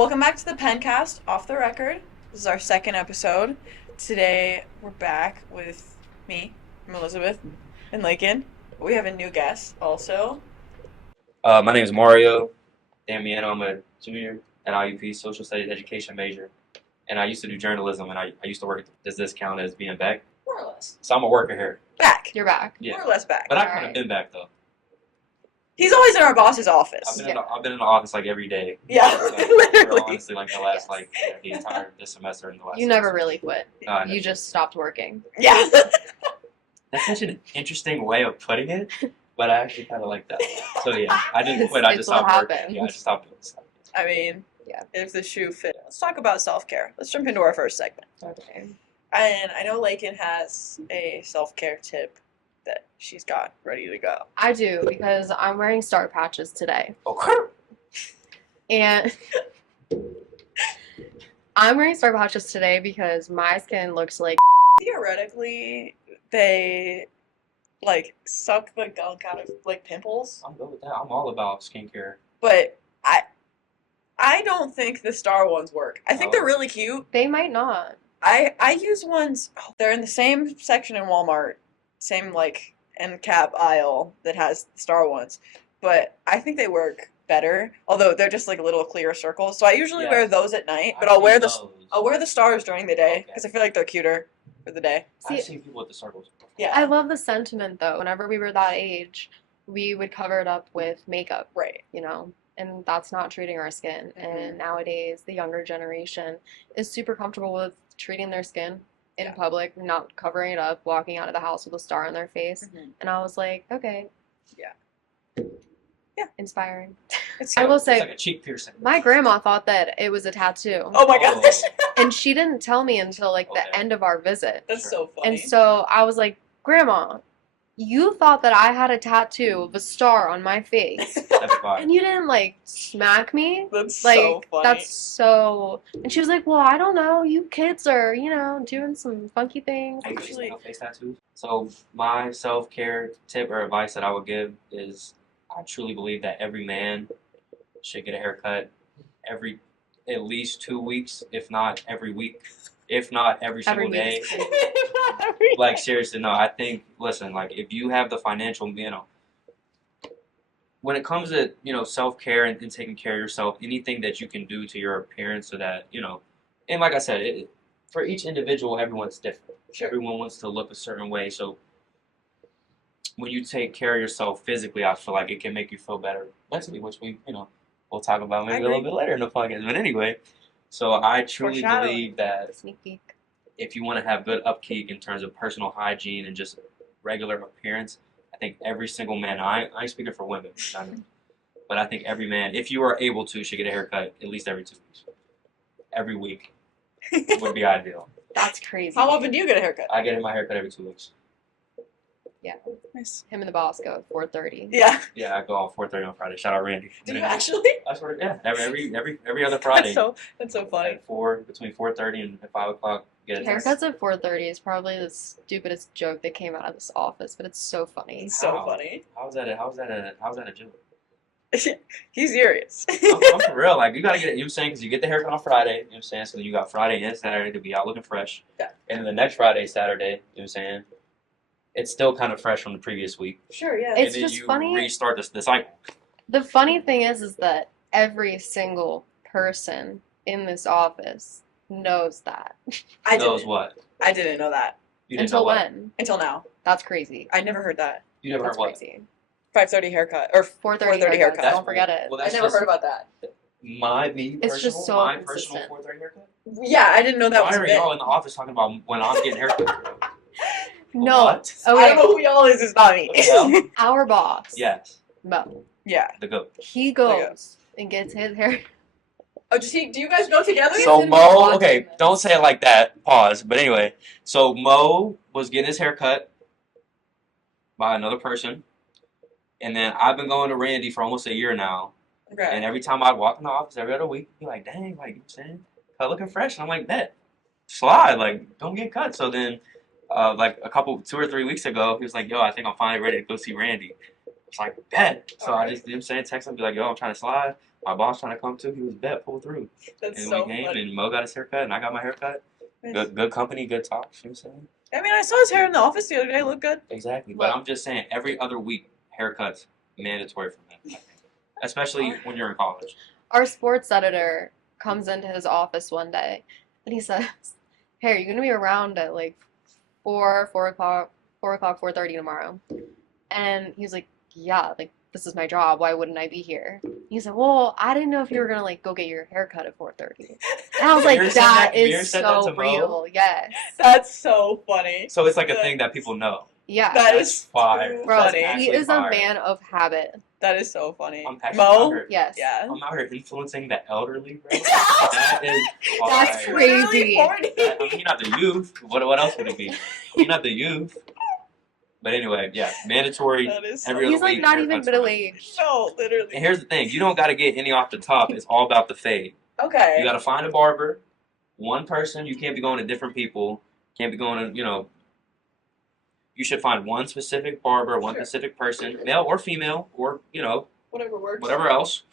Welcome back to the Penncast, Off the Record. This is our second episode. Today we're back with me, I'm Elizabeth, and Lakin. We have a new guest also. My name is Mario Damiano. I'm a junior at IUP, social studies education major. And I used to do journalism, and I used to work. Does this count as being back? More or less. So I'm a worker here. Back. You're back. Yeah. More or less back. But I've All kind of right. been back, though. He's always in our boss's I've office. been, I've been in the office, like, every day. Yeah, Like, literally. honestly, like, the last, Yes. the entire, this semester and the last You never semester. really quit. No, I You never. just stopped working. Yeah. That's such an interesting way of putting it, but I actually kind of like that. So, yeah, I didn't quit. I It's just what stopped working. happened. Yeah, I just stopped doing stuff. I mean, Yeah. if the shoe fit. Let's talk about self-care. Let's jump into our first segment. Okay. And I know Lakin has a self-care tip that she's got ready to go. I do because I'm wearing star patches today. Okay. And I'm wearing star patches today because my skin looks like Theoretically, they like suck the gunk out of like pimples, I'm good with that. I'm all about skincare. but I don't think the star ones work. I think Oh. they're really cute. they might not. I use ones. They're in the same section in Walmart, same like end cap aisle that has the star ones, but I think they work better. Although they're just like little clear circles, so I usually wear Yes. those at night. But I've I'll wear seen the those. I'll wear the stars during the day Okay. because I feel like they're cuter for the day. See, I've seen people with the circles. Yeah. I love the sentiment though. Whenever we were that age, we would cover it up with makeup, Right. you know, and that's not treating our skin. And nowadays, the younger generation is super comfortable with treating their skin in Yeah. public, not covering it up, walking out of the house with a star on their face. Mhm. And I was like, okay. Yeah. Inspiring. It's I will It's say, like a cheek piercing. my grandma thought that it was a tattoo. Oh my gosh. And she didn't tell me until like the Okay. end of our visit. That's Sure. so funny. And so I was like, Grandma, you thought that I had a tattoo of a star on my face. That's fine. And you didn't like smack me. That's Like, so funny. that's so. And she was like, well, I don't know. You kids are, doing some funky things. I Actually- usually face tattoos. So my self-care tip or advice that I would give is I truly believe that every man should get a haircut at least 2 weeks, if not every week, if not every single Every day. week. Like seriously, no. I think listen, like if you have the financial, when it comes to self-care and taking care of yourself, anything that you can do to your appearance so that and like I said, for each individual, everyone's different. Sure. Everyone wants to look a certain way. So when you take care of yourself physically, I feel like it can make you feel better mentally, which we'll talk about maybe a little bit later in the podcast. But anyway, so I truly Foreshadowing. believe that Sneak peek. if you want to have good upkeep in terms of personal hygiene and just regular appearance, I think every single man, I ain't speaking for women, but I think every man, if you are able to, should get a haircut at least every 2 weeks. Every week would be ideal. That's crazy. How often do you get a haircut? I get my haircut every 2 weeks. Yeah. Nice. Him and the boss go at 4:30. Yeah. Yeah, I go on 4:30 on Friday. Shout out Randy. Do you actually? I swear, yeah, every other Friday. That's so funny. At between 4:30 and 5 o'clock. Get a Haircuts at 4:30 is probably the stupidest joke that came out of this office, but it's so funny. It's so Wow. funny. How's that a joke? He's serious. I'm for real. Like, you gotta get it, you know what I'm saying? Because you get the haircut on Friday, you know what I'm saying? So then you got Friday and Saturday to be out looking fresh. Yeah. And then the next Friday, Saturday, you know what I'm saying? It's still kind of fresh from the previous week. Sure, yeah. It's and then just you funny. restart the cycle. The funny thing is that every single person in this office knows that. I Knows didn't. what? I didn't know that You didn't Until know what? when? until now. That's crazy. I never heard that. You never That's heard what? crazy. 5:30 haircut or 4:30 4:30 haircut. haircut. Don't forget it. Well, I that's never just heard about that. It's just so my consistent. personal 4:30 haircut? Yeah, I didn't know that Why was a are bit. y'all in the office talking about when I'm getting haircuts? No. What? I don't Okay. know who y'all is. It's not me. Well, Our boss, yes, Mo, Yeah. the goat. he goes and gets his hair. Oh, do you guys go together? So He's Mo, watching okay, this. don't say it like that. Pause. But anyway, so Mo was getting his hair cut by another person, and then I've been going to Randy for almost a year now. Okay. And every time I walk in the office, every other week, he's like, "Dang, like you know what I'm saying, cut looking fresh." And I'm like, "Bet, slide, like don't get cut." So then, like 2 or 3 weeks ago, he was like, "Yo, I think I'm finally ready to go see Randy." It's like, bet. So I just, you know what I'm saying, text him, be like, "Yo, I'm trying to slide." My boss trying to come too. He was bet pull through. That's And so we came funny. and Mo got his haircut and I got my haircut. Good company, good talk. You know what I'm saying? I mean, I saw his hair in the office the other day. It looked good. Exactly. But I'm just saying, every other week, haircuts mandatory for men, I think. Especially when you're in college. Our sports editor comes into his office one day and he says, "Hey, are you gonna be around at like 4 o'clock, 4:30 tomorrow?" And he's like, "Yeah, like this is my job. Why wouldn't I be here?" He said, "Well, I didn't know if you were gonna like go get your hair cut at 4:30." And I was like, Mir said "That Mir is said that so to Mo? real." Yes. That's so funny. So it's like a thing that people know. Yeah. That That's is fire. too Bro, That's funny. he actually is fire. a man of habit. That is so funny. I'm passionate about Mo? her. Yes. Yeah. I'm out here influencing the elderly, bro. That is fire. That's crazy. I mean, you're not the youth. What else would it be? You're not the youth. But anyway, yeah, mandatory. That is so Every other He's like week, not even haircuts middle fine. aged. No, literally. And here's the thing: you don't got to get any off the top. It's all about the fade. Okay. You got to find a barber, one person. You can't be going to different people. Can't be going to. You should find one specific barber, one Sure. specific person, male or female, or Whatever works. whatever else,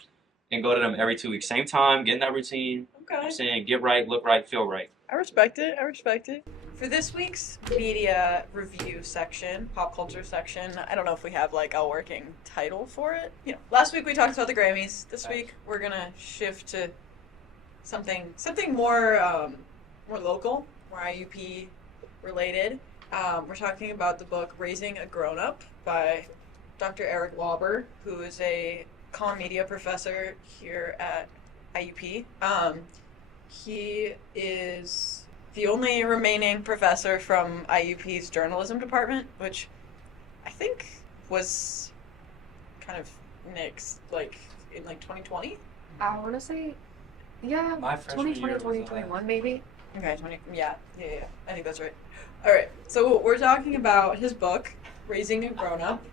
and go to them every 2 weeks. Same time, get in that routine. Okay. I'm saying get right, look right, feel right. I respect it. I respect it. For this week's media review section, pop culture section, I don't know if we have like a working title for it. Last week we talked about the Grammys. This week we're gonna shift to something more local, more IUP related. We're talking about the book Raising a Grown Up by Dr. Eric Lauber, who is a comm media professor here at IUP. He is the only remaining professor from IUP's journalism department, which I think was kind of nixed in 2020. I want to say, yeah, My freshman 2020, year was 2021 maybe. Okay, 20. Yeah. I think that's right. All right. So we're talking about his book, Raising a Grown Up: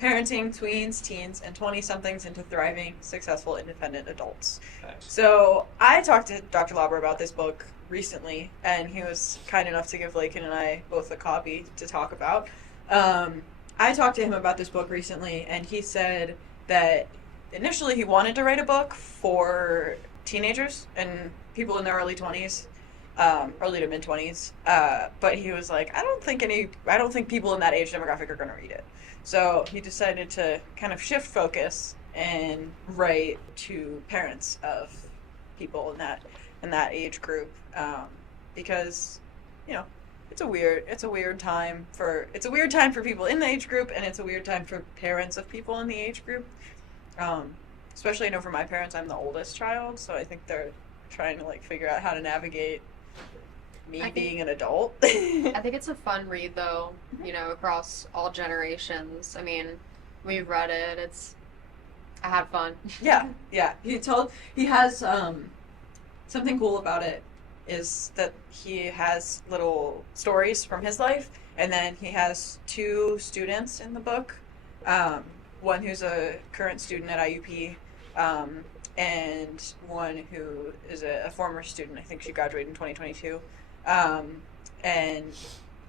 Parenting Tweens, Teens, and 20-somethings into Thriving, Successful, Independent Adults. So I talked to Dr. Lauber about this book recently, and he was kind enough to give Lakin and I both a copy to talk about. I talked to him about this book recently, and he said that initially he wanted to write a book for teenagers and people in their early 20s. Early to mid 20s, but he was like, I don't think people in that age demographic are going to read it. So he decided to kind of shift focus and write to parents of people in that age group, because it's a weird time for people in the age group, and it's a weird time for parents of people in the age group. Especially, I know for my parents, I'm the oldest child, so I think they're trying to figure out how to navigate me being an adult. I think it's a fun read though, across all generations. I mean, we've read it. I had fun. Yeah. He has something cool about it is that he has little stories from his life, and then he has two students in the book. One who's a current student at IUP, and one who is a former student. I think she graduated in 2022. And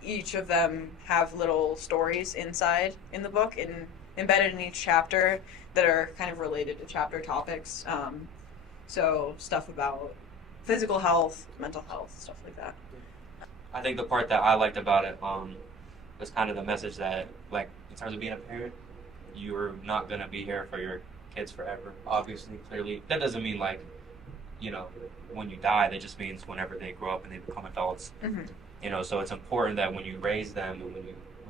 each of them have little stories inside in the book and embedded in each chapter that are kind of related to chapter topics. So stuff about physical health, mental health, stuff like that. I think the part that I liked about it was kind of the message that, in terms of being a parent, you're not going to be here for your kids forever. Obviously, clearly. That doesn't mean, when you die. That just means whenever they grow up and they become adults. Mm-hmm. So it's important that when you raise them and when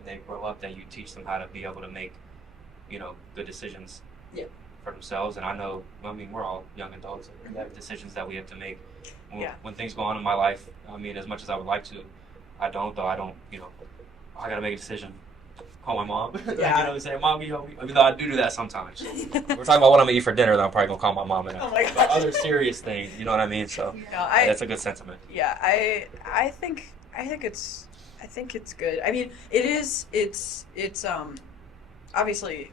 they grow up, that you teach them how to be able to make, good decisions for themselves. And we're all young adults. We have decisions that we have to make. When things go on in my life, as much as I would like to, I don't, I got to make a decision. Call my mom. Yeah. Say, Mom, even though I do that sometimes. We're talking about what I'm going to eat for dinner, then I'm probably going to call my mom and Oh my but gosh. other serious things, you know what I mean? So that's a good sentiment. Yeah, I think it's good. I mean, it's obviously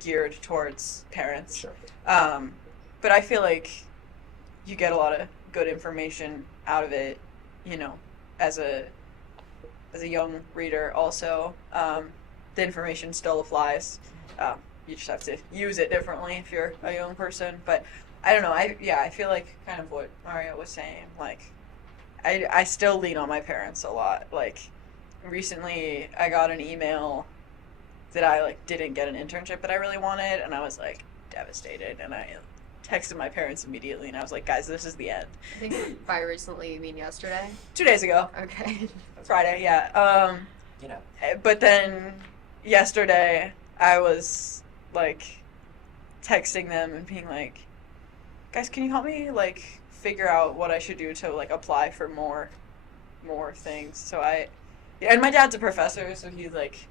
geared towards parents. Sure. But I feel like you get a lot of good information out of it, as a young reader also. The information still applies. You just have to use it differently if you're a young person. But I don't know. I feel like kind of what Mario was saying. Like, I still lean on my parents a lot. Like, recently I got an email that I like didn't get an internship that I really wanted, and I was like devastated. And I texted my parents immediately, and I was like, guys, this is the end. I think by recently you mean yesterday? 2 days ago, Okay. Friday. Yeah. You know. But then yesterday I was like texting them and being like, guys, can you help me like figure out what I should do to like apply for more things? So yeah, and my dad's a professor, so he like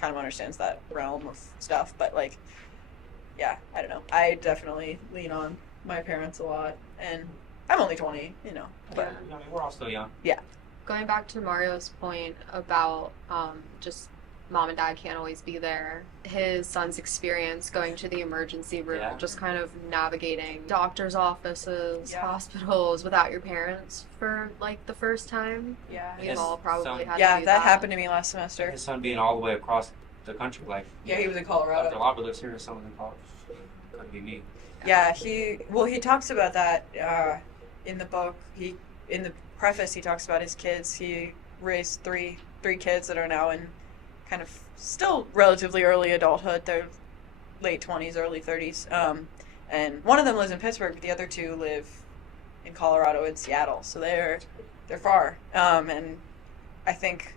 kind of understands that realm of stuff. But like, yeah, I don't know. I definitely lean on my parents a lot, and I'm only 20, you know. But I mean, we're all still young. Going back to Mario's point about just mom and dad can't always be there. His son's experience going to the emergency room, Yeah. just kind of navigating doctor's offices, Yeah. hospitals without your parents for like the first time. yeah, We've His all probably son- had to yeah, do that happened to me last semester. His son being all the way across the country, like Yeah, he was in Dr. Colorado. Lauber lives here, his son was in college. Couldn't be me. Yeah, he talks about that in the book. In the preface he talks about his kids. He raised three kids that are now in kind of still relatively early adulthood. They're late 20s, early 30s. And one of them lives in Pittsburgh, but the other two live in Colorado and Seattle. So they're far. And I think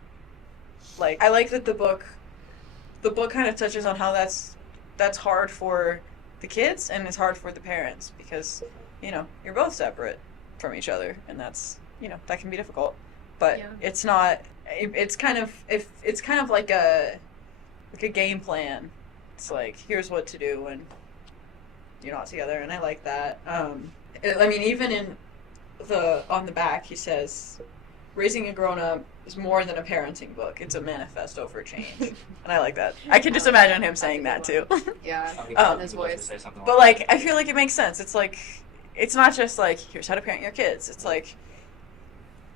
like I like that the book kind of touches on how that's hard for the kids and it's hard for the parents because, you know, you're both separate from each other and that's, you know, that can be difficult. But Yeah. it's not it's kind of like a game plan. It's like here's what to do when you're not together, and I like that. I mean, even in on the back he says raising a grown-up is more than a parenting book. It's a manifesto for change. And I like that. I can just imagine him saying that too. Yeah, I think in he his was to voice. say something But like I feel like it makes sense. It's like it's not just like here's how to parent your kids. It's like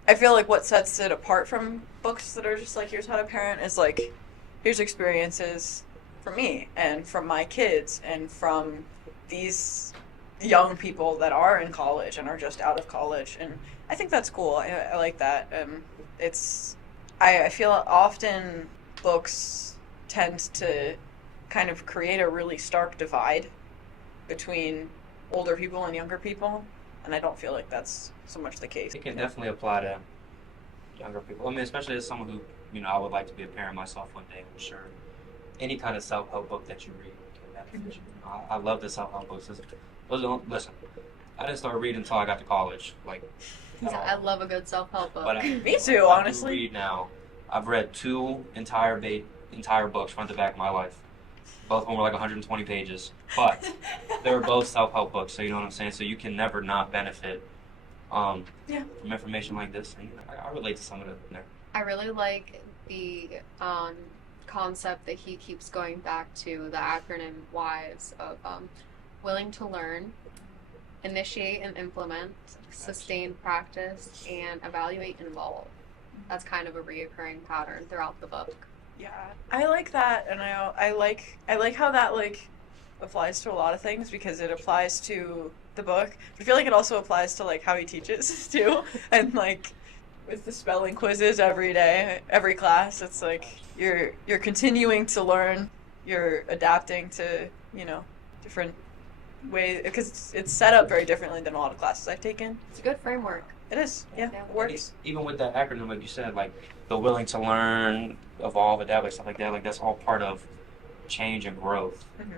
I feel like what sets it apart from books that are just like here's how to parent is like here's experiences from me and from my kids and from these young people that are in college and are just out of college, and I think that's cool. I like that. I feel often books tend to kind of create a really stark divide between older people and younger people, and I don't feel like that's so much the case. It can definitely apply to younger people. I mean, especially as someone who, you know, I would like to be a parent myself one day, I'm sure. Any kind of self-help book that you read can benefit you. I love the self-help books. Listen, I didn't start reading until I got to college. Like, at all. I love a good self-help book. But Me too, I do honestly. read now. I've read two entire books front to back in my life. Both of them were like 120 pages, but they were both self-help books. So you know what I'm saying. So you can never not benefit from information like this. And I relate to some of it in there. I really like the concept that he keeps going back to, the acronym WISE of willing to learn, initiate and implement, sustain practice, and evaluate and evolve. That's kind of a reoccurring pattern throughout the book. Yeah, I like that, and I like how that like applies to a lot of things because it applies to the book. I feel like it also applies to like how he teaches too, and like with the spelling quizzes every day, every class, it's like you're continuing to learn, you're adapting to different ways because it's set up very differently than a lot of classes I've taken. It's a good framework. It is, yeah, Yeah. it works. Even with that acronym, like you said, like the willing to learn, evolve, adapt, like stuff like that. Like that's all part of change and growth. Mm-hmm.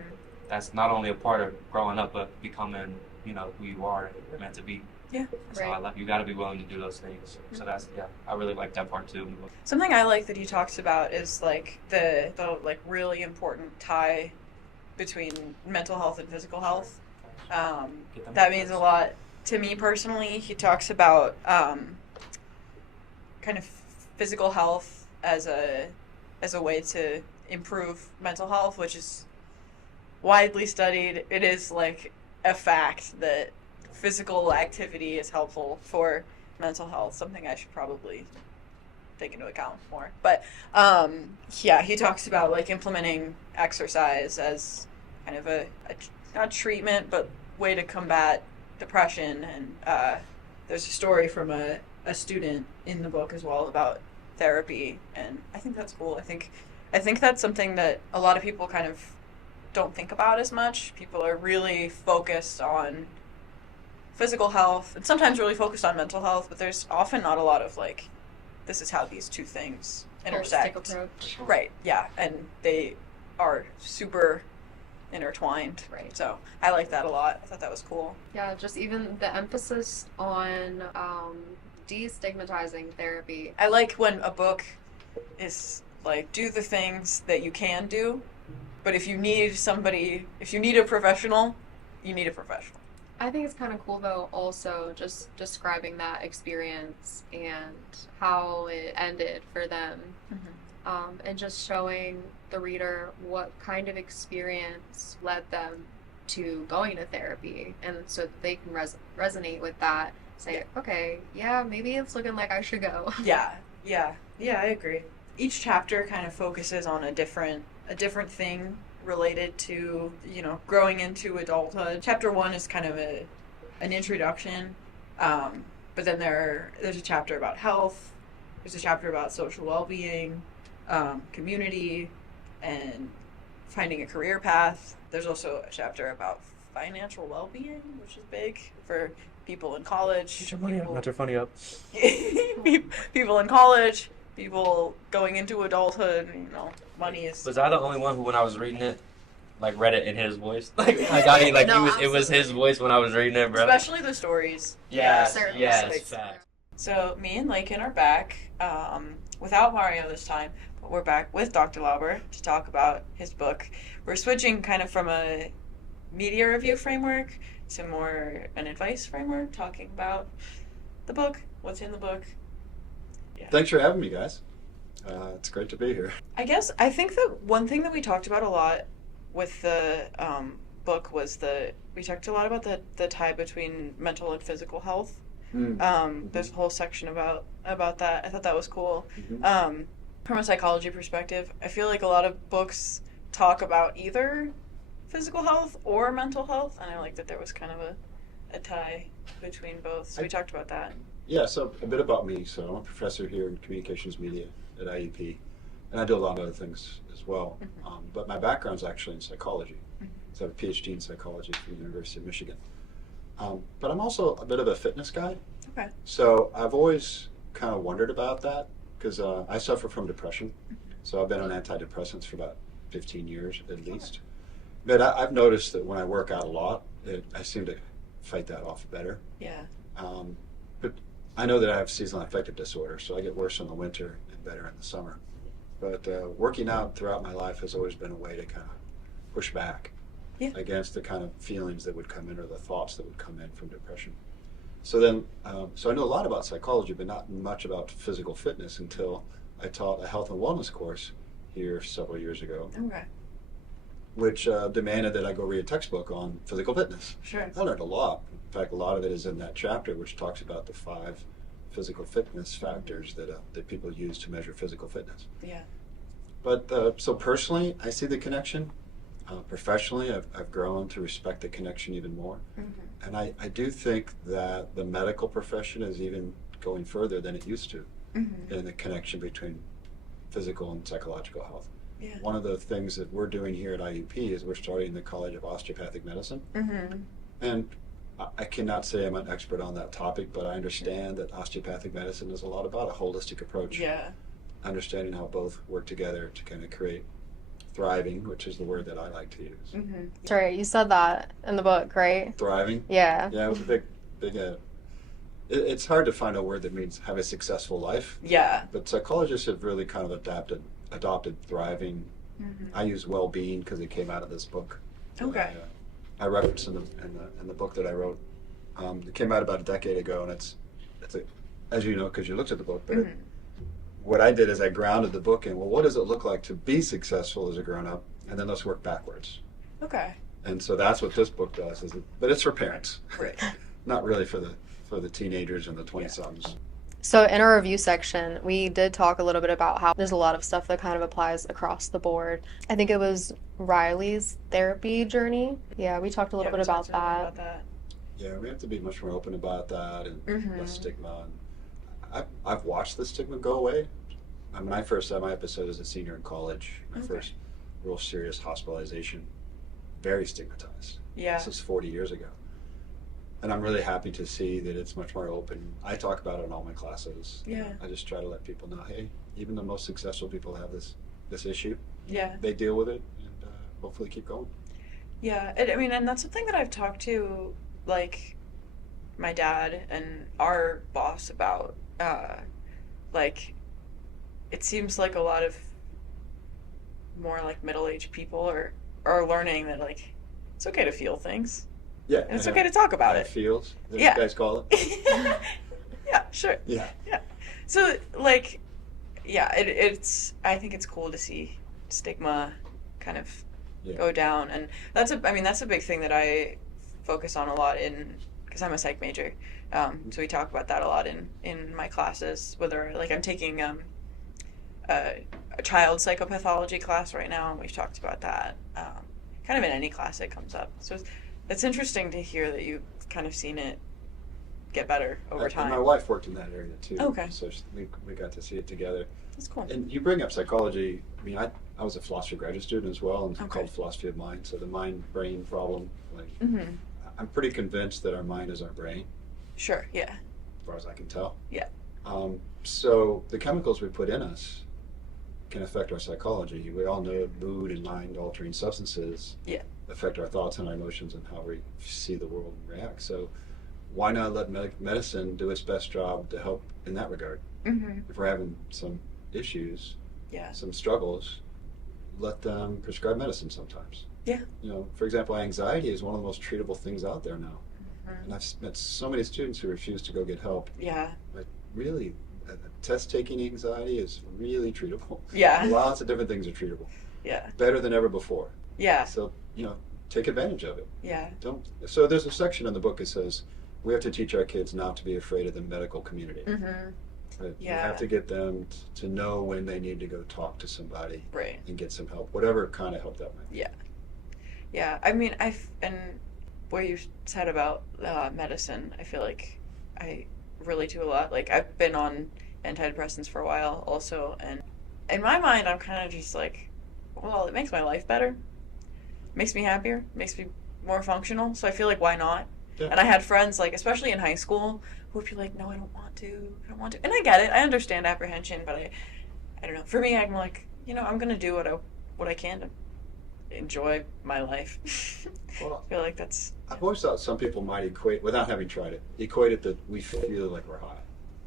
That's not only a part of growing up, but becoming, you know, who you are and you're meant to be. Yeah. That's how I love. You got to be willing to do those things. So that's I really like that part too. Something I like that he talks about is like the like really important tie between mental health and physical health. That means a lot to me personally. He talks about kind of physical health as a way to improve mental health, which is widely studied. It is like a fact that physical activity is helpful for mental health, something I should probably take into account more. But yeah, he talks about like implementing exercise as kind of a not treatment, but way to combat depression. And there's a story from a student in the book as well about therapy, and I think that's cool. I think that's something that a lot of people kind of don't think about as much. People are really focused on physical health and sometimes really focused on mental health, but there's often not a lot of like, this is how these two things intersect. Holistic approach. Right, yeah, and they are super intertwined. Right. So I like that a lot. I thought that was cool. Yeah, just even the emphasis on destigmatizing therapy. I like when a book is like, do the things that you can do, but if you need a professional, you need a professional. I think it's kind of cool though, also just describing that experience and how it ended for them, and just showing the reader what kind of experience led them to going to therapy, and so that they can resonate with that. Say, okay, yeah, maybe it's looking like I should go. Yeah, I agree. Each chapter kind of focuses on a different thing related to, growing into adulthood. Chapter 1 is kind of an introduction, but then there's a chapter about health, there's a chapter about social well-being, community, and finding a career path. There's also a chapter about financial well-being, which is big for people in college. Get your money up, not your funny up. People in college, people going into adulthood, money is... Was I the only one who, when I was reading it, like read it in his voice? No, it was his voice when I was reading it, bro. Especially the stories. Yes, Like, fact. so me and Lakin are back, without Mario this time, but we're back with Dr. Lauber to talk about his book. We're switching kind of from a media review framework to more an advice framework, talking about the book, what's in the book. Yeah. Thanks for having me, guys. It's great to be here. I think that one thing that we talked about a lot with the book was we talked a lot about the tie between mental and physical health. There's a whole section about that. I thought that was cool. From a psychology perspective, I feel like a lot of books talk about either physical health or mental health, and I like that there was kind of a tie between both. So we talked about that. Yeah, so a bit about me. So I'm a professor here in communications media at IUP, and I do a lot of other things as well. But my background's actually in psychology. So I have a PhD in psychology from the University of Michigan. But I'm also a bit of a fitness guy. Okay. So I've always kind of wondered about that because I suffer from depression. So I've been on antidepressants for about 15 years at least. But I've noticed that when I work out a lot, I seem to fight that off better. Yeah. But I know that I have seasonal affective disorder, so I get worse in the winter and better in the summer. But working out throughout my life has always been a way to kind of push back against the kind of feelings that would come in or the thoughts that would come in from depression. So then, so I know a lot about psychology, but not much about physical fitness until I taught a health and wellness course here several years ago. Okay. Which demanded that I go read a textbook on physical fitness. Sure. I learned a lot. In fact, a lot of it is in that chapter, which talks about the 5 physical fitness factors that people use to measure physical fitness. Yeah. But so personally, I see the connection. Professionally, I've grown to respect the connection even more. And I do think that the medical profession is even going further than it used to in the connection between physical and psychological health. Yeah. One of the things that we're doing here at IUP is we're starting the College of Osteopathic Medicine. And I cannot say I'm an expert on that topic, but I understand that osteopathic medicine is a lot about a holistic approach. Yeah. Understanding how both work together to kind of create thriving, which is the word that I like to use. Sorry, you said that in the book, right? Thriving? Yeah. Yeah, it was a big, it's hard to find a word that means have a successful life. Yeah. But psychologists have really kind of adopted thriving. I use well-being because it came out of this book. Okay. I referenced in the book that I wrote. It came out about a decade ago, and it's as you know because you looked at the book. But what I did is I grounded the book in, well, what does it look like to be successful as a grown-up, and then let's work backwards. Okay. And so that's what this book does. But it's for parents, Right. not really for the teenagers and the 20-somethings. So in our review section, we did talk a little bit about how there's a lot of stuff that kind of applies across the board. I think it was Riley's therapy journey. Yeah, we talked a little Yeah, bit we about talked a little bit that. about that. Yeah, we have to be much more open about that and Mhm. less stigma. And I've watched the stigma go away. When I first had my episode as a senior in college, my Okay. first real serious hospitalization, very stigmatized. Yeah. This was 40 years ago. And I'm really happy to see that it's much more open. I talk about it in all my classes. Yeah. I just try to let people know, hey, even the most successful people have this issue. Yeah. They deal with it and hopefully keep going. Yeah. I mean, and that's something that I've talked to, like, my dad and our boss about. Like, it seems like a lot of more like middle-aged people are learning that, like, it's okay to feel things. Yeah. And it's okay to talk about it. Feels, as Yeah. you guys call it. Yeah, sure. Yeah. So, like, yeah, I think it's cool to see stigma kind of Yeah. go down. And that's a big thing that I focus on a lot because I'm a psych major. So we talk about that a lot in my classes, whether, like, I'm taking a child psychopathology class right now, and we've talked about that. Kind of in any class it comes up. So it's interesting to hear that you've kind of seen it get better over And time. my wife worked in that area too. Okay. So we got to see it together. That's cool. And you bring up psychology. I mean, I was a philosophy graduate student as well, and it's Okay. called philosophy of mind. So the mind-brain problem. Like, Mm-hmm. I'm pretty convinced that our mind is our brain, Sure. Yeah. as far as I can tell. Yeah. So the chemicals we put in us can affect our psychology. We all know mood and mind-altering substances Yeah. affect our thoughts and our emotions and how we see the world and react. So why not let medicine do its best job to help in that regard? Mm-hmm. If we're having some issues, Yeah. some struggles, let them prescribe medicine sometimes. Yeah. You know, for example, anxiety is one of the most treatable things out there now. Mhm. And I've met so many students who refuse to go get help. Yeah. Like, really, test-taking anxiety is really treatable. Yeah. Lots of different things are treatable. Yeah. Better than ever before. Yeah. So, take advantage of it. Yeah. So there's a section in the book that says we have to teach our kids not to be afraid of the medical community. Mm-hmm. That You Yeah. have to get them to know when they need to go talk to somebody Right. and get some help, whatever kind of help that might be. Yeah. I mean, and what you said about medicine, I feel like I relate to a lot. Like, I've been on antidepressants for a while also, and in my mind, I'm kind of just like, well, it makes my life better, makes me happier, makes me more functional. So I feel like, why not? Yeah. And I had friends, like, especially in high school, who would be like, no, I don't want to. And I get it. I understand apprehension, but I don't know. For me, I'm like, I'm gonna do what I can to enjoy my life. Well, I feel like that's I've always thought some people might equate, without having tried it, equate it that we feel like we're high.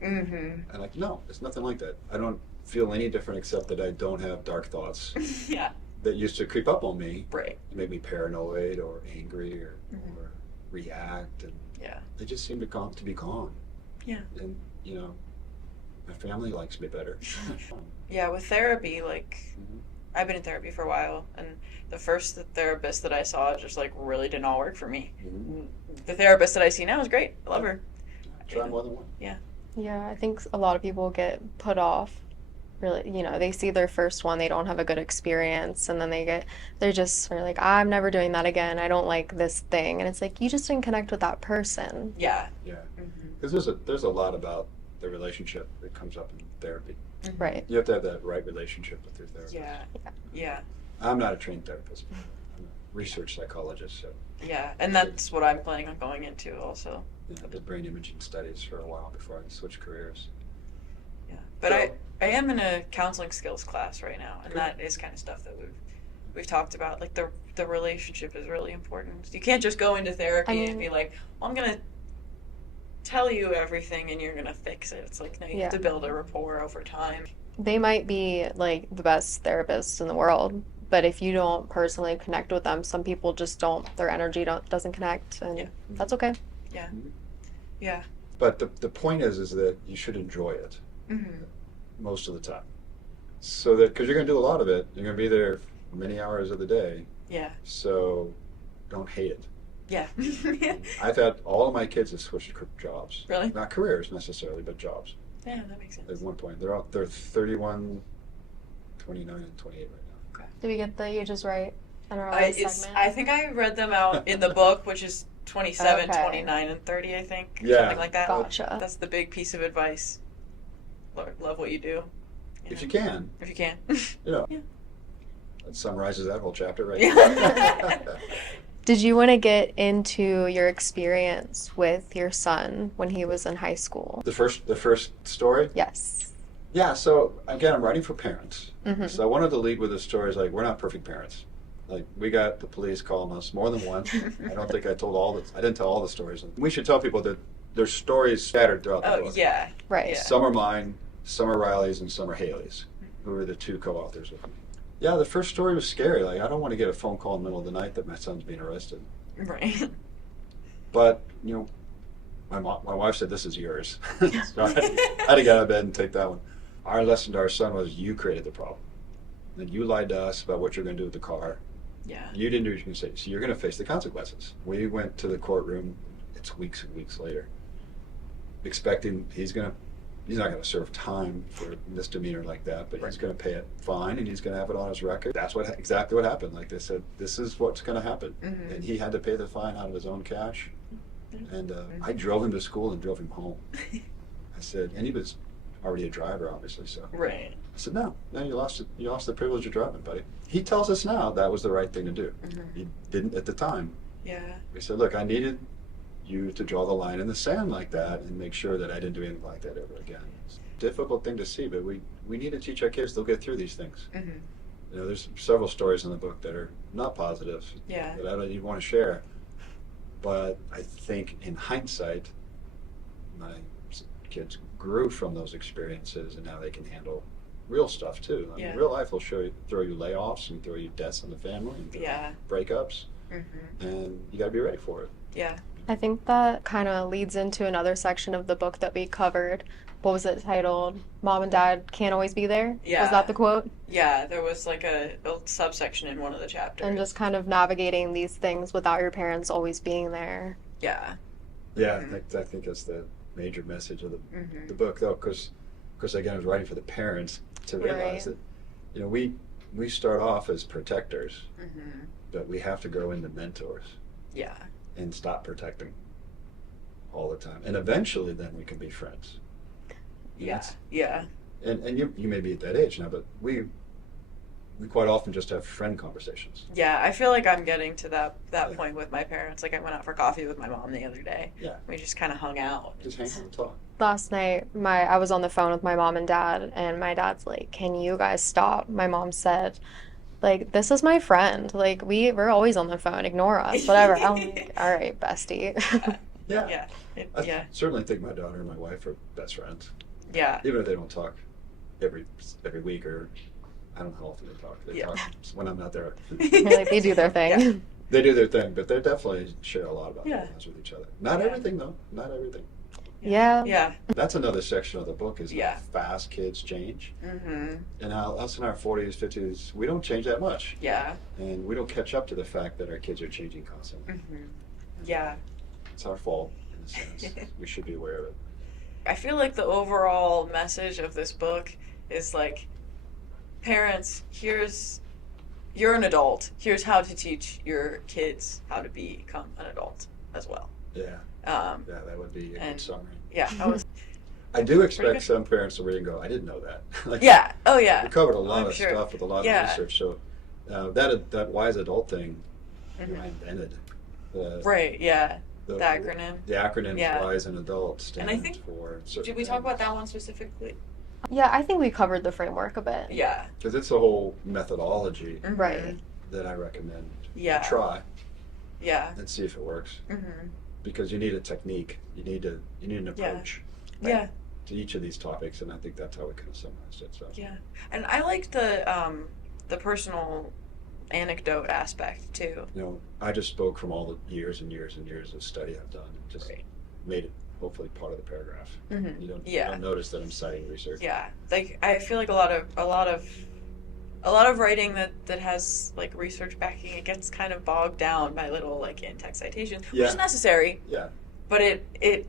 mm-hmm. And like, no, it's nothing like that. I don't feel any different except that I don't have dark thoughts Yeah. that used to creep up on me Right. and make me paranoid or angry or Mhm. react. And Yeah. they just seem to be gone. Yeah. And, my family likes me better. Yeah, with therapy, like, Mhm. I've been in therapy for a while, and the first therapist that I saw just, like, really did not work for me. Mhm. The therapist that I see now is great. I love her. Try more than one. Yeah, I think a lot of people get put off. Really, they see their first one, they don't have a good experience, and then they're like, I'm never doing that again. I don't like this thing. And it's like, you just didn't connect with that person. Yeah. Yeah. Mm-hmm. Because there's a lot about the relationship that comes up in therapy. Right. You have to have that right relationship with your therapist. Yeah. Yeah. I'm not a trained therapist. I'm a research psychologist, so Yeah. And that's what I'm planning on going into also. I did brain imaging studies for a while before I switched careers. Yeah. But So- I am in a counseling skills class right now, and Good. that is kind of stuff that we've talked about. Like, the relationship is really important. You can't just go into therapy and be like, well, I'm gonna tell you everything and you're gonna fix it. It's like, no, you have to build a rapport over time. They might be like the best therapists in the world, but if you don't personally connect with them, some people just don't, their energy doesn't connect, and Yeah. that's okay. Yeah. But the point is that you should enjoy it Mm-hmm. most of the time. So that, because you're going to do a lot of it, you're going to be there many hours of the day, Yeah. so don't hate it. Yeah. I've had all of my kids have switched jobs. Really? Not careers necessarily, but jobs. Yeah, that makes sense. at one point. They're 31, 29, and 28 right now. Did we get the ages right in our I, last segment? I think I read them out in the book, which is 27, Okay. 29, and 30, I think. Or Yeah. something like that. Gotcha. That's the big piece of advice. Love what you do. If you can, If you can. you know. Yeah. That summarizes that whole chapter right Yeah. there. Did you want to get into your experience with your son when he was in high school? The first story? Yes. Yeah, so again, I'm writing for parents. Mhm. So I wanted to lead with the stories like, we're not perfect parents. Like, we got the police calling us more than once. I don't think I didn't tell all the stories. We should tell people that there's stories scattered throughout the Oh, book. yeah. Right. Yeah. Some are mine, some are Riley's, and some are Haley's, who are the two co-authors with me. Yeah, the first story was scary. Like, I don't want to get a phone call in the middle of the night that my son's being arrested. Right. But, my wife said, this is yours. So I had to get out of bed and take that one. Our lesson to our son was, you created the problem. And you lied to us about what you're going to do with the car. Yeah. You didn't do what you can say. So you're going to face the consequences. We went to the courtroom, it's weeks and weeks later, expecting he's not going to serve time for a misdemeanor like that, but he's going to pay a fine and he's going to have it on his record. That's exactly what happened. Like they said, this is what's going to happen. Mhm. And he had to pay the fine out of his own cash. And I drove him to school and drove him home. I said, and he was already a driver, obviously. So Right. I said, no, you lost the privilege of driving, buddy. He tells us now that was the right thing to do. Mhm. He didn't at the time. Yeah. We said, look, I needed you to draw the line in the sand like that and make sure that I didn't do anything like that ever again. It's a difficult thing to see, but we need to teach our kids they'll get through these things. Mm-hmm. There's several stories in the book that are not positive Yeah. that I don't even want to share. But I think in hindsight, my kids grew from those experiences and now they can handle real stuff too. I Yeah. mean, real life will throw you layoffs and throw you deaths in the family and Yeah. breakups, Mm-hmm. and you got to be ready for it. Yeah. I think that kind of leads into another section of the book that we covered. What was it titled? Mom and Dad Can't Always Be There? Yeah. Was that the quote? Yeah, there was like a subsection in one of the chapters. And just kind of navigating these things without your parents always being there. Yeah. Yeah, Mhm. I think that's the major message of the Mm-hmm. book, though, because again, I was writing for the parents to realize Right. that we start off as protectors, Mm-hmm. but we have to grow into mentors Yeah. and stop protecting all the time, and eventually then we can be friends. And Yeah. that's- Yeah. And you may be at that age now, but we quite often just have friend conversations. Yeah, I feel like I'm getting to that Yeah. point with my parents. Like I went out for coffee with my mom the other day. Yeah, We just kind of hung out. just hang out and talk. Last night, I was on the phone with my mom and dad, and my dad's like, "Can you guys stop?" My mom said, like, "This is my friend. Like, we're always on the phone. Ignore us. Whatever." I'm like, "All right, bestie." Yeah, Yeah. I Yeah. certainly think my daughter and my wife are best friends, Yeah. even if they don't talk every week, or I don't know how often they talk. They Yeah. talk when I'm not there. Like, they do their thing. Yeah. They do their thing, but they definitely share a lot about Yeah. their lives with each other. Not Yeah. everything, though. Not everything. Yeah. Yeah. That's another section of the book is Yeah. how fast kids change. Mm-hmm. And how us in our 40s, 50s, we don't change that much. Yeah. And we don't catch up to the fact that our kids are changing constantly. Mm-hmm. Yeah. It's our fault, in a sense. We should be aware of it. I feel like the overall message of this book is like, parents, you're an adult. Here's how to teach your kids how to become an adult as well. Yeah, yeah, that would be a good And- summary. Yeah. I was. I do Pretty expect good. some parents to read and go, I didn't know that. Like, Yeah. Oh yeah. We covered a lot I'm of sure. stuff with a lot Yeah. of research. So that wise adult thing, Mhm. I invented. The, Right. Yeah. the, The acronym. The acronym Yeah. Wise and Adult stands And I think- for certain Did we talk about that one specifically? Yeah, I think we covered the framework a bit. Yeah. Because it's a whole methodology Mhm. Right. that I recommend Yeah. you try Yeah. and see if it works. Mm-hmm. Because you need a technique, you need an Yeah. approach Yeah. to each of these topics, and I think that's how we kind of summarized it. So Yeah. And I like the personal anecdote aspect too. I just spoke from all the years and years and years of study I've done, and just Right. made it hopefully part of the paragraph. Mm-hmm. You Yeah. don't notice that I'm citing research. Yeah. Like I feel like a lot of writing that has like research backing, it gets kind of bogged down by little like in-text citations, which Yeah. is necessary, Yeah. but it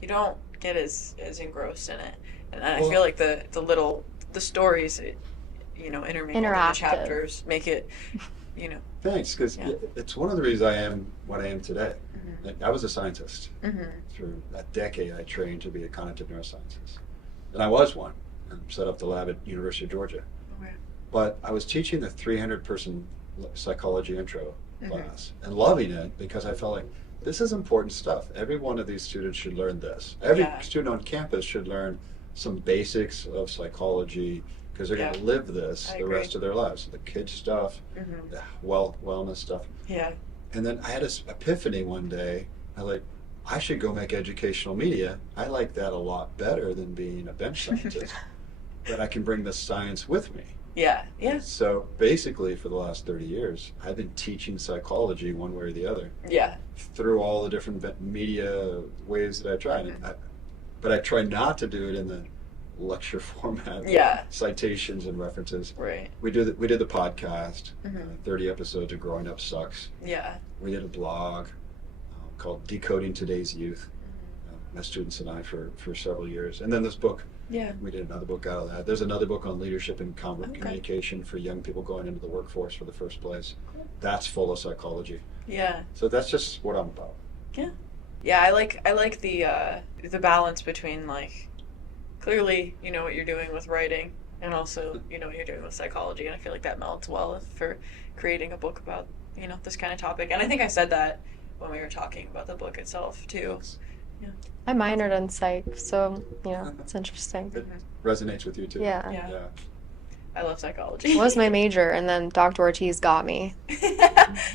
you don't get as engrossed in it. And I Well- feel like the stories, intermingled in the Interactive. chapters make it, Thanks, because Yeah. it's one of the reasons I am what I am today. Mhm. Like, I was a scientist. Mhm. Through a decade, I trained to be a cognitive neuroscientist. And I was one, and set up the lab at University of Georgia. Okay. But I was teaching the 300-person psychology intro Mhm. class and loving it because I felt like this is important stuff. Every one of these students should learn this. Every Yeah. student on campus should learn some basics of psychology because they're going Yeah. to live this I the agree. rest of their lives. The kids stuff, Mhm. the wellness stuff. Yeah. And then I had this epiphany one day. I like, I should go make educational media. I like that a lot better than being a bench scientist. But I can bring the science with me. Yeah. Yeah. So basically, for the last 30 years, I've been teaching psychology one way or the other Yeah. through all the different media ways that I try. But I try not to do it in the lecture format. Yeah. Citations and references. Right. We did the podcast, Mhm. 30 episodes of Growing Up Sucks. Yeah. We did a blog called Decoding Today's Youth. My students and I for several years. And then this book, Yeah. we did another book out of that. There's another book on leadership and Okay. communication for young people going into the workforce for the first place. That's full of psychology. Yeah. So that's just what I'm about. Yeah, I like the balance between like clearly you know what you're doing with writing and also you know what you're doing with psychology, and I feel like that melds well for creating a book about this kind of topic. And I think I said that when we were talking about the book itself too. I minored in psych, so it's interesting. It resonates with you too. Yeah. Yeah. Yeah. I love psychology. It was my major, and then Dr. Ortiz got me.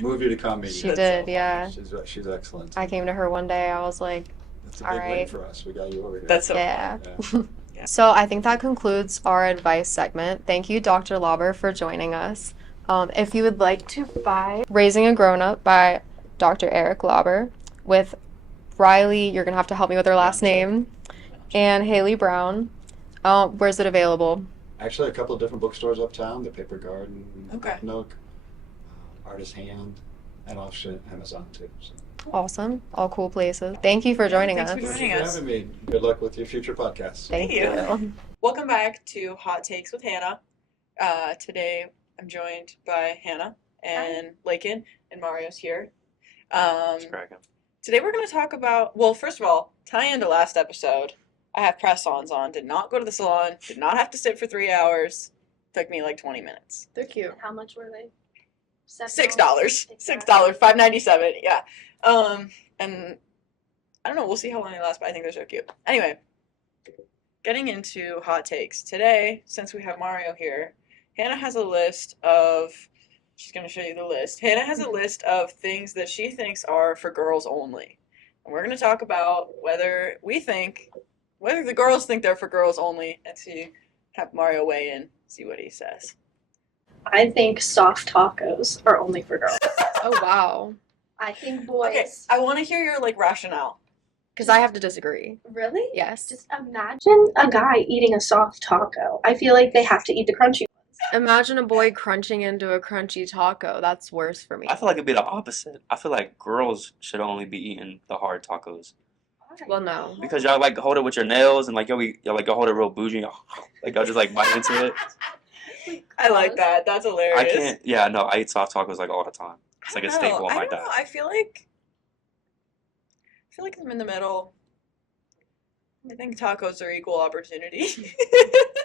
Moved you to comedy. She That's did, so yeah. She's excellent. I came to her one day, I was like, That's a big win alright. for us. We got you over here. That's so yeah. Yeah. Yeah. So I think that concludes our advice segment. Thank you, Dr. Lauber, for joining us. If you would like to buy Raising a Grown Up by Dr. Eric Lauber with Riley, you're going to have to help me with her last name, and Haley Brown, where's it available? Actually, a couple of different bookstores uptown, the Paper Garden, Okay. Nook, Artist Hand, and also Amazon too. So. Awesome. All cool places. Thank you for joining thanks us. for Thanks joining for us. having me. Good luck with your future podcasts. Thank Thank you. you. Welcome back to Hot Takes with Hannah. Today I'm joined by Hannah and Lakin, and Mario's here. It's cracking. Today we're going to talk about, well, first of all, tie into last episode. I have press-ons on, did not go to the salon, did not have to sit for 3 hours. Took me like 20 minutes. They're cute. How much were they? $6. $6. $5.97. Yeah. And I don't know, we'll see how long they last, but I think they're so cute. Anyway, getting into hot takes. Today, since we have Mario here, Hannah has a list of, she's going to show you the list. Hannah has a list of things that she thinks are for girls only. And we're going to talk about whether the girls think they're for girls only, and have Mario weigh in, see what he says. I think soft tacos are only for girls. Oh, wow. I think boys. Okay, I want to hear your rationale. Because I have to disagree. Really? Yes. Just imagine a guy eating a soft taco. I feel like they have to eat the crunchy ones. Imagine a boy crunching into a crunchy taco. That's worse for me. I feel like it'd be the opposite. I feel like girls should only be eating the hard tacos Well, no. because y'all like hold it with your nails and like y'all hold it real bougie. Y'all just like bite into it. I like that. That's hilarious. I can't. Yeah, no, I eat soft tacos like all the time. It's like a staple of I my don't know. diet. I feel like I'm in the middle. I think tacos are equal opportunity.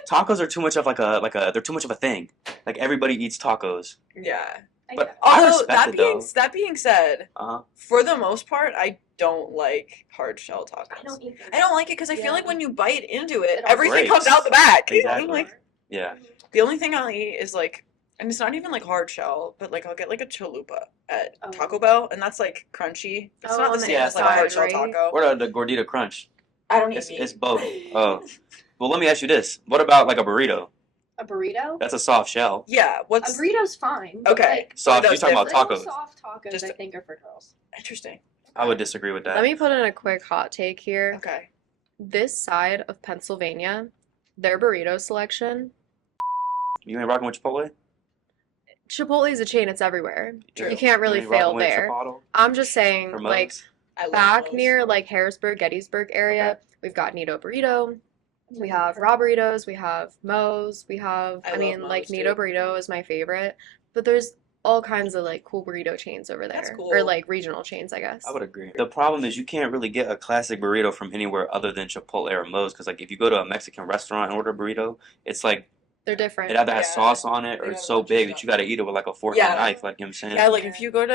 Tacos are too much of they're too much of a thing. Like everybody eats tacos. Yeah. But I Although respect it though. that being said, Uh-huh. for the most part, I don't like hard shell tacos. I don't either. I don't like it because I feel like Yeah. when you bite into it, It all everything breaks. comes out the back. Exactly. I'm like, Yeah. the only thing I'll eat is and it's not even hard shell, but I'll get a chalupa at Oh. Taco Bell, and that's crunchy. It's Oh, not the on same the as a hard shell inside, right? taco. Or the gordita crunch. I don't eat It's, meat. it's both. Oh. Well, let me ask you this. What about like a burrito? A burrito? That's a soft shell. Yeah, A what's burrito's fine. but, okay? Like, so Soft. it You're does talking about differ. little tacos. soft tacos, Just- I think, are for girls. Interesting. I would disagree with that. Let me put in a quick hot take here. Okay. This side of Pennsylvania, their burrito selection, You ain't rocking with Chipotle? Chipotle is a chain, it's everywhere. True. You can't really ain't rocking fail with there. Chipotle I'm just saying, or like, Moe's? I love Back those. near like Harrisburg, Gettysburg area, Okay. we've got Nito Burrito. We have raw burritos, we have Moe's, we have, I I love mean, like Moe's, Nito too. Burrito is my favorite, but there's all kinds of like cool burrito chains over That's there, cool. or like regional chains, I guess. I would agree. The problem is you can't really get a classic burrito from anywhere other than Chipotle or Moe's because like if you go to a Mexican restaurant and order a burrito, it's like They're different. it either has Yeah. sauce on it or They it's have a so bunch of big that stuff. you got to eat it with like a fork Yeah. and a knife, like you know what I'm saying. Yeah, like if you go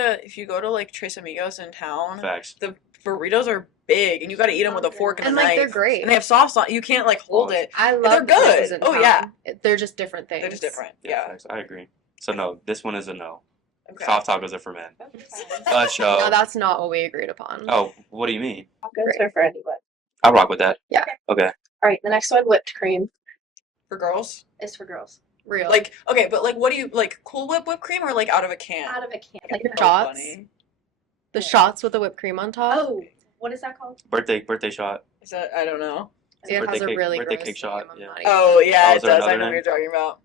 to like Tres Amigos in town, Facts. the burritos are big, and you got to eat them with a fork and And a like knife. they're great. And they have sauce on. You can't like hold it. I they're love the places good. in Oh, town. yeah. They're just different things. They're just different. Yeah, Yeah. facts. I agree. So no, this one is a no. Okay. Soft tacos are for men. No, Show. that's not what we agreed upon. Oh, what do you mean? Tacos are for anyone. I rock with that. Yeah. Okay. All right, the next one, whipped cream, For girls, is for girls. Real. like okay, but like what do you like? Cool whipped cream or like out of a can? Out of a can. Like, Like, Shots? funny. the shots with the whipped cream on top. oh, what is that called? Birthday shot. Is that I don't know. See, it birthday has a cake- really birthday gross cake shot, name. I'm yeah. not even- Oh yeah, Oh, it is there does. I know another what you're talking about.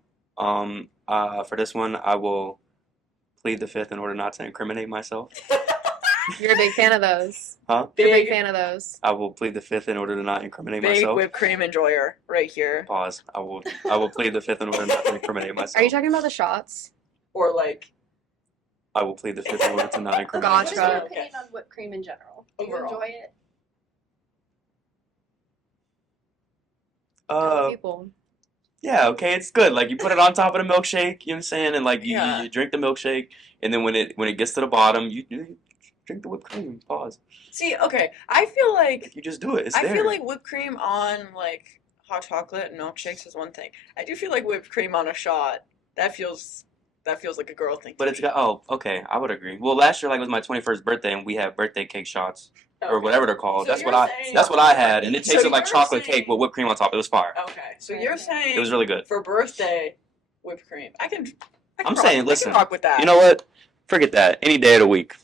For this one, I will plead the fifth in order not to incriminate myself. You're a big fan of those. Huh? You're a big Big, fan of those. I will plead the fifth in order to not incriminate big myself. whipped cream enjoyer right here. Pause. I will plead the fifth in order not to incriminate myself. Are you talking about the shots? Or like I will plead the fifth in order to not incriminate Gotcha. What's your myself. opinion on whipped cream in general? Do you Overall. enjoy it? People. Yeah, okay, it's good. Like you put it on top of the milkshake, you know what I'm saying, and like Yeah. you drink the milkshake, and then when it gets to the bottom, you drink the whipped cream. Pause. see, okay. I feel like You just do it. It's I there. feel like whipped cream on like hot chocolate and milkshakes is one thing. I do feel like whipped cream on a shot. That feels like a girl thing. But to it's me. got okay. I would agree. Well, last year like was my 21st birthday, and we had birthday cake shots or Okay. whatever they're called. So that's you're what saying- that's what I had, and it So tasted like you're chocolate saying- cake with whipped cream on top. It was fire. Okay, so you're saying It was really good. for birthday whipped cream. I can I'm rock, saying, I listen, can rock with that. You know what? Forget that. Any day of the week.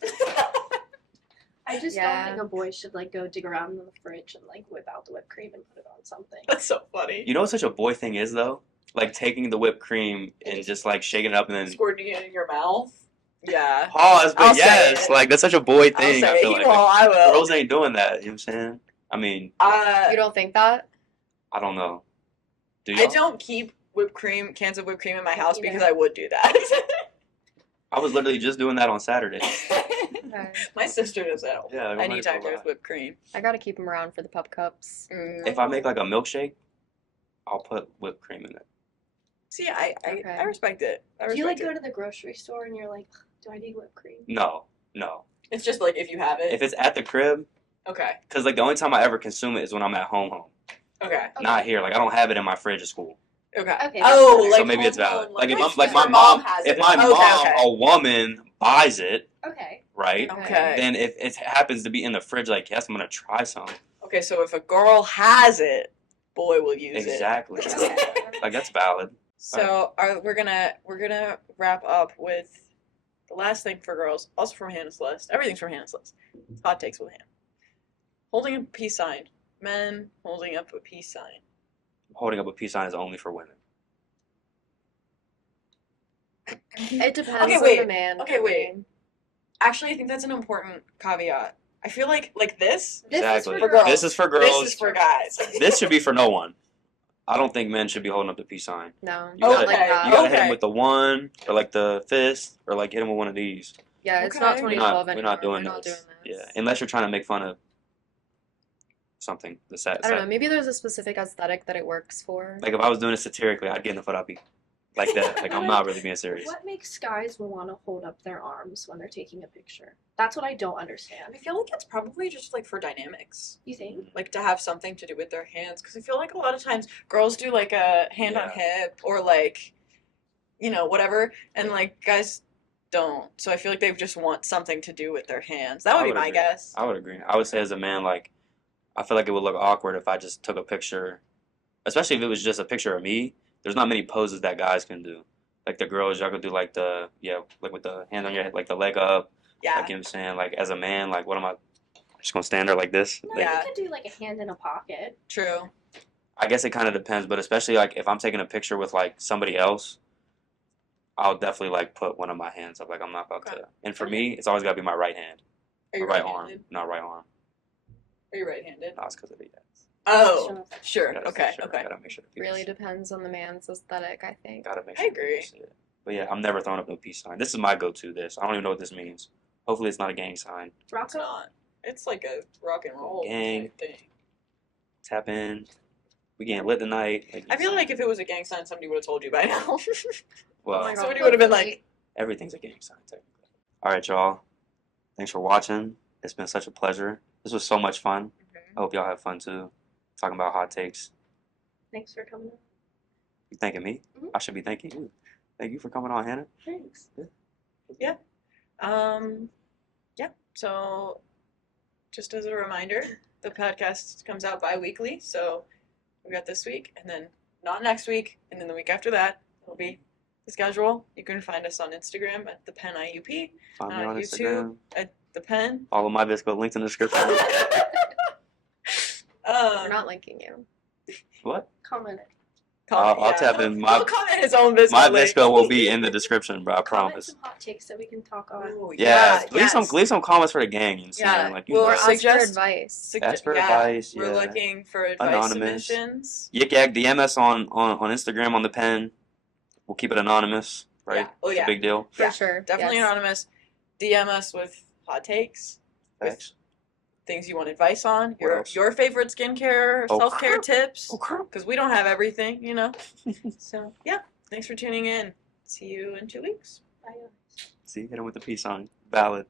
I just Yeah. don't think a boy should like go dig around in the fridge and like whip out the whipped cream and put it on something. That's so funny. You know what such a boy thing is though? Like taking the whipped cream and just like shaking it up and then Squirting it in your mouth. Yeah. pause. But I'll say yes, it. like that's such a boy I'll thing. say I it. feel You like. won't, I will. Girls ain't doing that. You know what I'm saying? I mean, You don't think that? I don't know. Do I you? don't keep cans of whipped cream in my house Either. because I would do that. I was literally just doing that on Saturday. Okay. My sister does that Yeah, like, I'm not anytime gonna there's lie. whipped cream. I gotta keep them around for the pup cups. If I make like a milkshake, I'll put whipped cream in it. See, I Okay. respect it. I Do you like respect go it. to the grocery store and you're like, do I need whipped cream? No. It's just like if you have it. If it's at the crib, Okay. because like the only time I ever consume it is when I'm at home. Okay. Okay. Not here. Like I don't have it in my fridge at school. Okay. Okay, Oh, that's like So maybe it's home, valid. home, Like if my- I'm like if my your mom, has if it. my Okay, mom, okay. a woman, buys it, Okay. right? Okay. Then if it happens to be in the fridge, like yes, I'm gonna try some. Okay, so if a girl has it, boy will use Exactly. it. Like that's valid. So we're gonna wrap up with the last thing for girls, also from Hannah's list. Everything's from Hannah's list. Hot takes with Hannah. Holding a peace sign. Men holding up a peace sign. Holding up a peace sign is only for women. It depends Okay, on wait. the man. Okay, I wait. mean, Actually, I think that's an important caveat. I feel like this. This Exactly. is for girls. This is for girls. This is for guys. This should be for no one. I don't think men should be holding up the peace sign. No, You gotta- not like Okay, that. You gotta hit Okay. him with the one, or like the fist, or like hit him with one of these. Yeah, it's Okay. not We're 2012 We're anymore. not doing We're not this. doing this. Yeah, unless you're trying to make fun of something. The sad. I don't know. Maybe there's a specific aesthetic that it works for. Like if I was doing it satirically, I'd get in the foot. I'd be like that. Like I'm not really being serious. What makes guys want to hold up their arms when they're taking a picture? That's what I don't understand. I feel like it's probably just like for dynamics. You think? Like to have something to do with their hands, because I feel like a lot of times girls do like a hand on hip or like, whatever, and like guys don't. So I feel like they just want something to do with their hands. That would I be would my agree. guess. I would agree. I would say as a man, like I feel like it would look awkward if I just took a picture, especially if it was just a picture of me. There's not many poses that guys can do. Like the girls, y'all could do like like with the hand on your head, like the leg up. Yeah. Like you know what I'm saying? Like as a man, like what am I just gonna stand there like this? No, Like, Yeah. you could do like a hand in a pocket. True. I guess it kind of depends, but especially like if I'm taking a picture with like somebody else, I'll definitely like put one of my hands up. Like I'm not about Okay. to. And for me, it's always gotta be my right hand. Are you right arm, right-handed? not right arm. Are you right-handed? No, it's because of the yes. Oh, sure. Gotta Okay. make sure- Okay. Gotta make sure the people Really see it. depends on the man's aesthetic, I think. Gotta make I sure the agree. people see it. But yeah, I'm never throwing up no peace sign. This is my go-to. This I don't even know what this means. Hopefully, it's not a gang sign. It's Rocco? not. It's like a rock and roll Gang. type thing. Tap in. We getting lit tonight. I feel like if it was a gang sign, somebody would have told you by now. well, Oh my God, somebody would have been hopefully. like, everything's a gang sign technically. All right, y'all. Thanks for watching. It's been such a pleasure. This was so much fun. I hope y'all have fun too. Talking about hot takes. Thanks for coming. You thanking me? Mhm. I should be thanking you. Thank you for coming on, Hannah. Thanks. yeah. So, just as a reminder, the podcast comes out bi-weekly. So, we got this week, and then not next week, and then the week after that, it'll be the schedule. You can find us on Instagram at the Penn IUP, Find me on YouTube Instagram. at the Penn. Follow my Visco. Links in the description. We're not linking you. What? Comment it. I'll tap in my- He'll comment his own Visco My link. Visco will be in the description, bro. I Comment promise. some hot takes that we can talk on. Ooh, Yeah, yes. leave some comments for the gang. You know, Yeah, like you we'll know, Or ask for suggest- advice. Ask for advice, We're yeah. looking for advice Anonymous. submissions. Yik Yak, DM us on Instagram on the Penn. We'll keep it anonymous, right? Yeah. Oh, It's yeah. a big deal. For Yeah, sure. Definitely yes. anonymous. DM us with hot takes, Thanks. things you want advice on, What else? your favorite skincare, Oh, self-care crap. tips, Oh crap. because we don't have everything, you know. So, yeah. Thanks for tuning in. See you in 2 weeks. Bye. See, hit him with the peace sign. Valid.